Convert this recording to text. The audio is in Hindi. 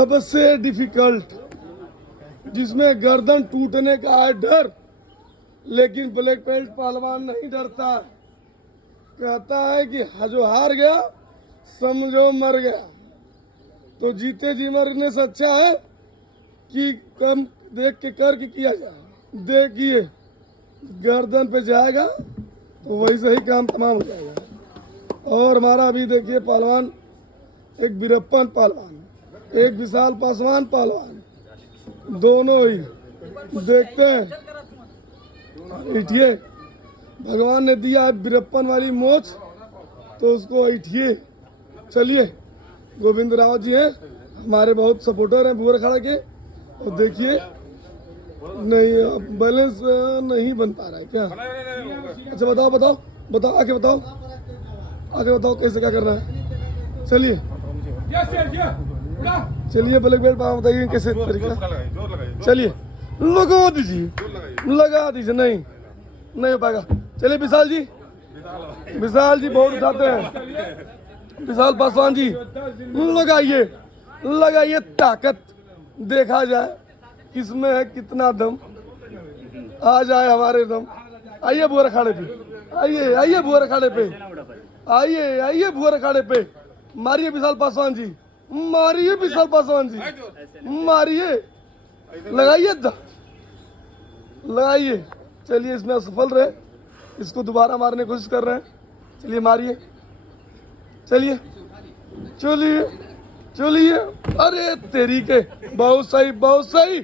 सबसे डिफिकल्ट, जिसमें गर्दन टूटने का है डर, लेकिन ब्लैक बेल्ट पहलवान नहीं डरता। कहता है कि जो हार गया समझो मर गया। तो जीते जी मरने से अच्छा है कि कम देख के करके किया जाए। देखिए गर्दन पे जाएगा तो वैसे ही काम तमाम हो जाएगा। और हमारा अभी देखिए पहलवान, एक वीरप्पन पहलवान, एक विशाल पासवान पहलवान, दोनों ही देखते हैं। इठिए, भगवान ने दिया है वीरप्पन वाली मोच, तो उसको इठिए। चलिए, गोविंद राव जी हैं हमारे, बहुत सपोर्टर हैं भूर अखाड़ा के। और देखिए नहीं बैलेंस नहीं बन पा रहा है क्या? अच्छा बताओ बताओ बताओ, आके बताओ, आके बताओ कैसे क्या करना है। चलिए चलिए ब्लैक बेल्ट पाओ, बताइए कैसे तरीका। चलिए लगा दीजिए, नहीं हो पाएगा। चलिए विशाल जी बहुत उठाते हैं। विशाल पासवान जी लगाइए ताकत, देखा जाए किसमें है कितना दम। आ जाए हमारे दम। आइए भूर अखाड़े पे, आइए भूर अखाड़े पे, आइए भूर अखाड़े पे। मारिए विशाल पासवान जी, मारिए विशाल पासवान जी, मारिए, लगाइए। चलिए इसमें असफल रहे, इसको दोबारा मारने की कोशिश कर रहे हैं। चलिए मारिए, चलिए। अरे तेरी के, बहुत सही।